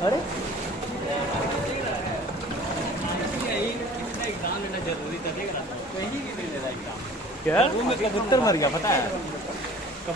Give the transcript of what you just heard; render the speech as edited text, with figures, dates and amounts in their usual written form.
अरे एग्जाम लेना जरूरी था, देख रहा था कहीं भी नहीं ले रहा एग्जाम। क्या वो में कबूतर मर गया पता है। कबूतर